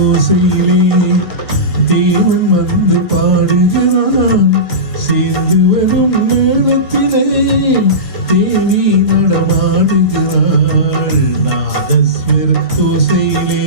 ஓசையிலே தேவன் வந்து பாடுகிறான். சேர்ந்து வரும் மேளத்திலே தேவி நடமாடுகிறாள். நாதஸ்வர ஓசையிலே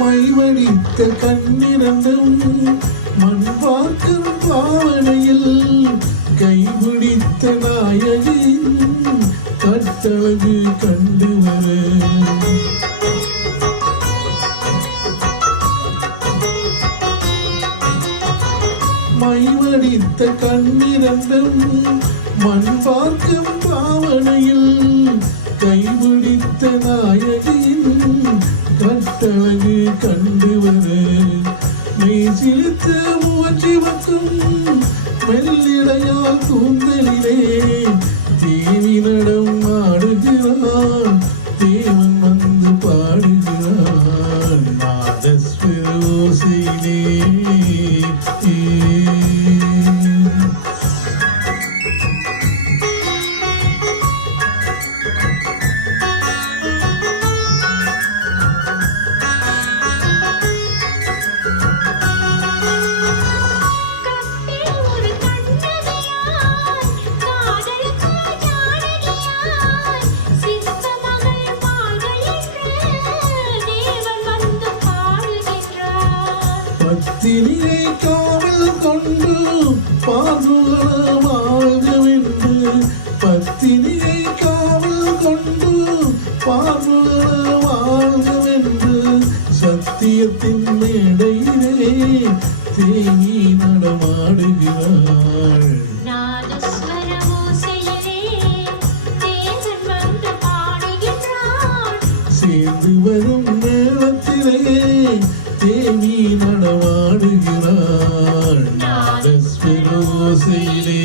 மைவடித்த கண்ணிரண்டும் மண் பார்க்கும் பாவனையில் கைபிடித்த நாயகின் கட்டழகு கண்டு வர மைவடித்த கண்ணிரண்டும் மண் பார்க்கும் பாவனையில் கைபிடித்த நாயகின் கட்டழகு கண்டு வர மெய் சிலித்த முகச்சிவக்கும் மெல்லிடையால் கூந்தலிலே தேவி நடம் ஆடுகிறான். தேவன் வந்து பாடுகிறான். நாதஸ்வர ஓசையிலே பத்தினியை காவல் கொண்டு பார்முகன வாழ்கவென்று பத்தினியை காவல் கொண்டு பார்முகன வாழ்கவென்று சத்தியத்தின் மேடையிலே தேவி நடமாடுகிறாள். சேர்ந்து வரும் நேரத்திலே தேவி நடமாடுகிறாள். நாதஸ்வர ஓசையிலே